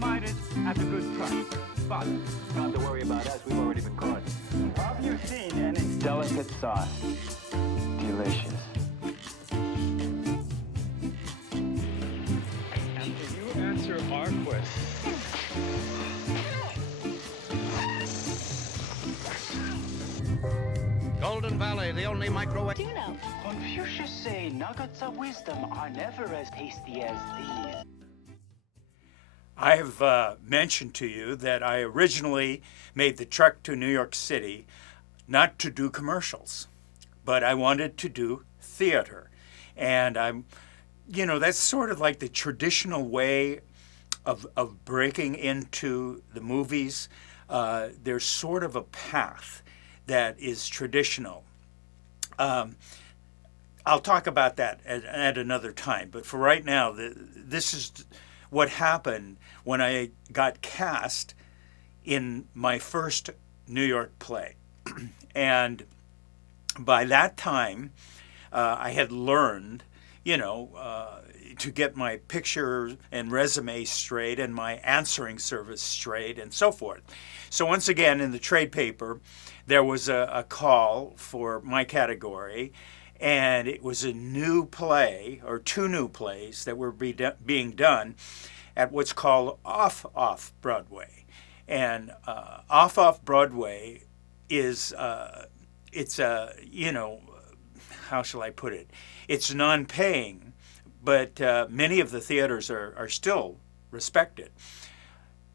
like-minded at a good price. But not to worry about us, we've already been caught. have you seen any Delicate sauce. Delicious. And can you answer our question? Golden Valley, the only microwave. Do you know? Confucius say nuggets of wisdom are never as tasty as these. I have mentioned to you that I originally made the trek to New York City not to do commercials, but I wanted to do theater. And that's sort of like the traditional way of breaking into the movies. There's sort of a path that is traditional. I'll talk about that at another time, but for right now, this is what happened when I got cast in my first New York play. And by that time, I had learned, to get my picture and resume straight and my answering service straight and so forth. So once again, in the trade paper, there was a call for my category, and it was a new play, or two new plays that were being done at what's called Off-Broadway. And Off-Broadway is, it's a, how shall I put it? It's non-paying, but many of the theaters are still respected.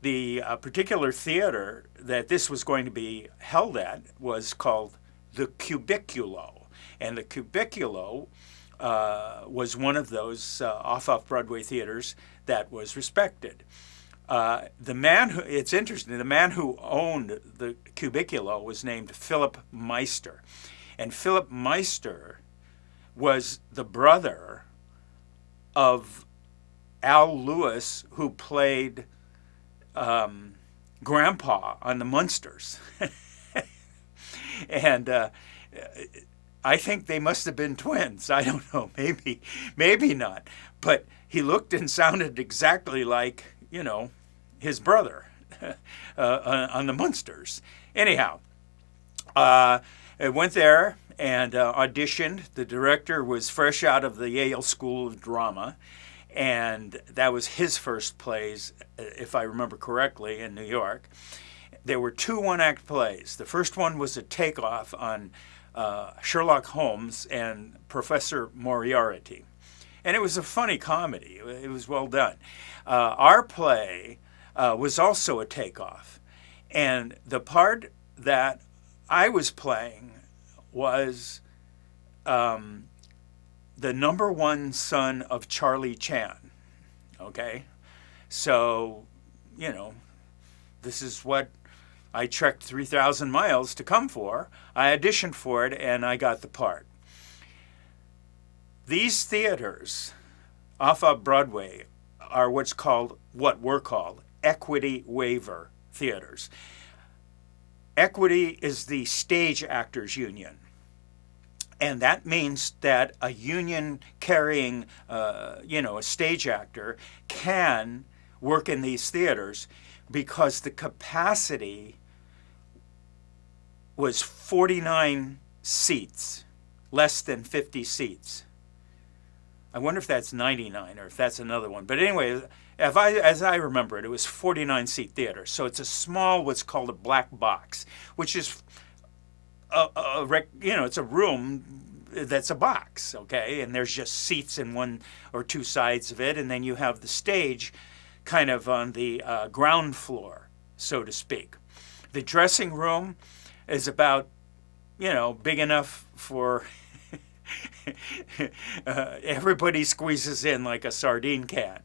The particular theater that this was going to be held at was called the Cubiculo. And the Cubiculo was one of those Off-Broadway theaters that was respected. It's interesting, the man who owned the Cubiculo was named Philip Meister. And Philip Meister was the brother of Al Lewis, who played Grandpa on the Munsters. And I think they must have been twins. I don't know, maybe not. But he looked and sounded exactly like, his brother on the Munsters. Anyhow, I went there and auditioned. The director was fresh out of the Yale School of Drama, and that was his first plays, if I remember correctly, in New York. There were two one-act plays. The first one was a takeoff on Sherlock Holmes and Professor Moriarty. And it was a funny comedy. It was well done. Our play was also a takeoff. And the part that I was playing was the number one son of Charlie Chan. Okay? So, this is what I trekked 3,000 miles to come for. I auditioned for it, and I got the part. These theaters off-Broadway are what were called equity waiver theaters. Equity is the stage actors union. And that means that a union carrying, a stage actor can work in these theaters because the capacity was 49 seats, less than 50 seats. I wonder if that's 99 or if that's another one. But anyway, as I remember it, it was 49-seat theater. So it's a small, what's called a black box, which is it's a room that's a box, okay? And there's just seats in one or two sides of it, and then you have the stage kind of on the ground floor, so to speak. The dressing room is about, big enough for everybody squeezes in like a sardine can.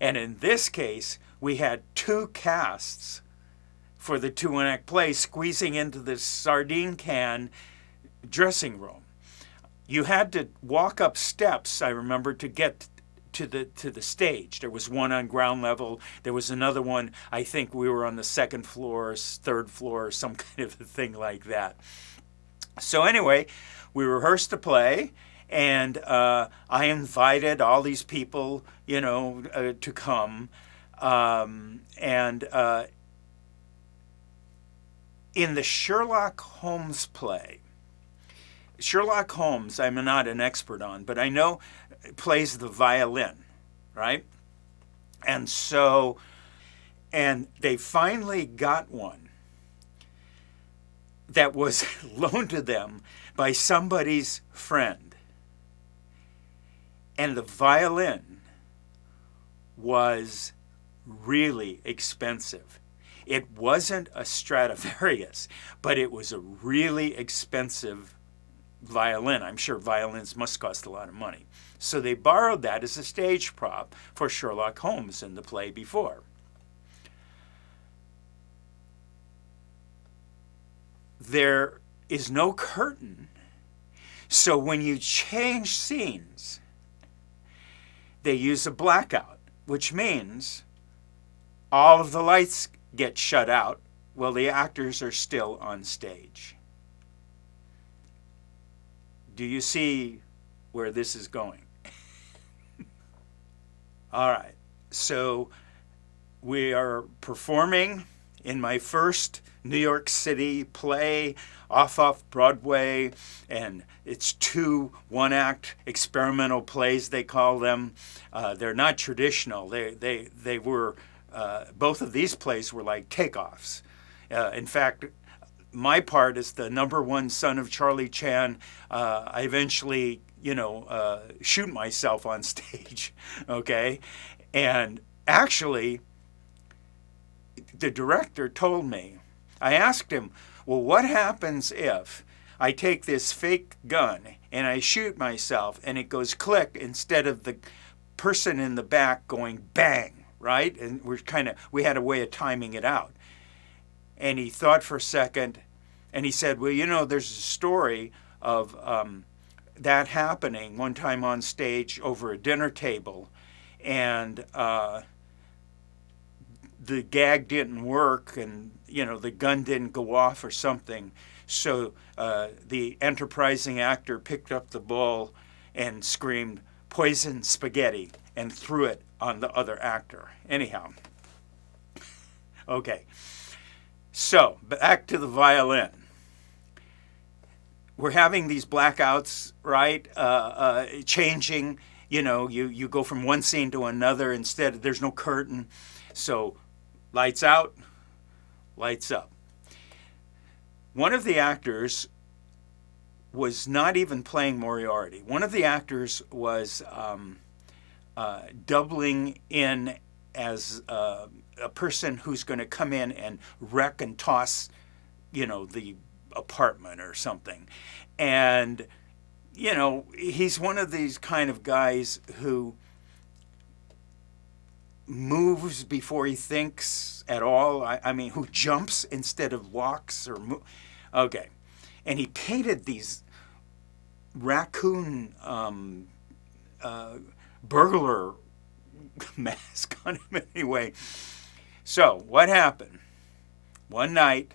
And in this case, we had two casts for the two one-act play squeezing into this sardine can dressing room. You had to walk up steps, I remember, to get to the stage. There was one on ground level. There was another one, I think we were on the second floor, third floor, some kind of a thing like that. So anyway, we rehearsed the play, and I invited all these people, to come. And in the Sherlock Holmes play, Sherlock Holmes, I'm not an expert on, but I know plays the violin, right? And so, and they finally got one that was loaned to them by somebody's friend. And the violin was really expensive. It wasn't a Stradivarius, but it was a really expensive violin. I'm sure violins must cost a lot of money. So they borrowed that as a stage prop for Sherlock Holmes in the play before. There is no curtain, so when you change scenes, they use a blackout, which means all of the lights get shut out while the actors are still on stage. Do you see where this is going? All right, so we are performing in my first New York City play, Off-Broadway, and it's 2 one-act experimental plays, they call them. They're not traditional. They were, both of these plays were like takeoffs. In fact, my part is the #1 son of Charlie Chan. I eventually, shoot myself on stage, okay? And actually, the director told me, I asked him, well, what happens if I take this fake gun and I shoot myself and it goes click instead of the person in the back going bang, right? And we had a way of timing it out. And he thought for a second and he said, well, there's a story of that happening one time on stage over a dinner table, and the gag didn't work, and the gun didn't go off or something. So the enterprising actor picked up the ball and screamed, "Poison spaghetti," and threw it on the other actor. Anyhow, okay. So back to the violin. We're having these blackouts, right? Changing, you go from one scene to another. Instead, there's no curtain. So lights out, lights up. One of the actors was not even playing Moriarty. One of the actors was doubling in as a person who's going to come in and wreck and toss, the apartment or something. And, he's one of these kind of guys who moves before he thinks at all. I mean, who jumps instead of walks or okay. And he painted these raccoon burglar mask on him anyway. So what happened? One night,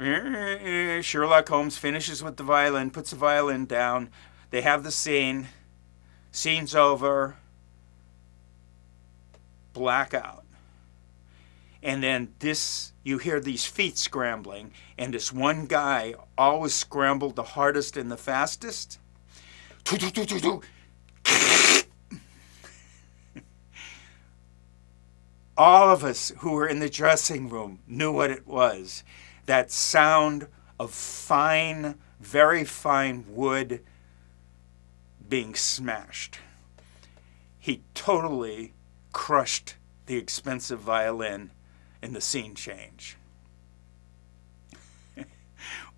Sherlock Holmes finishes with the violin, puts the violin down. They have the scene. Scene's over. Blackout. And then you hear these feet scrambling, and this one guy always scrambled the hardest and the fastest. All of us who were in the dressing room knew what it was. That sound of fine, very fine wood being smashed. He totally crushed the expensive violin in the scene change.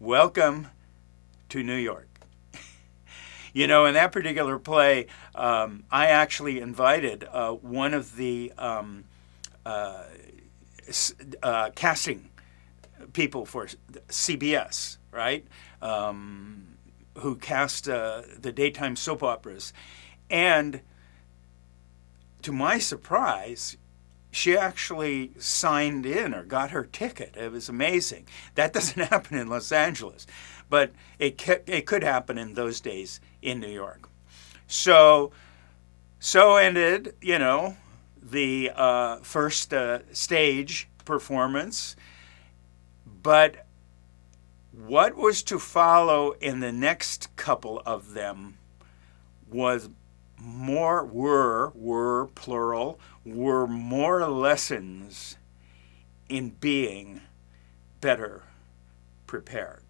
Welcome to New York. In that particular play, I actually invited one of the casting people for CBS, right? Who cast the daytime soap operas. And to my surprise, she actually signed in or got her ticket. It was amazing. That doesn't happen in Los Angeles, but it could happen in those days in New York. So ended, the first stage performance, but what was to follow in the next couple of them was were plural, were more lessons in being better prepared.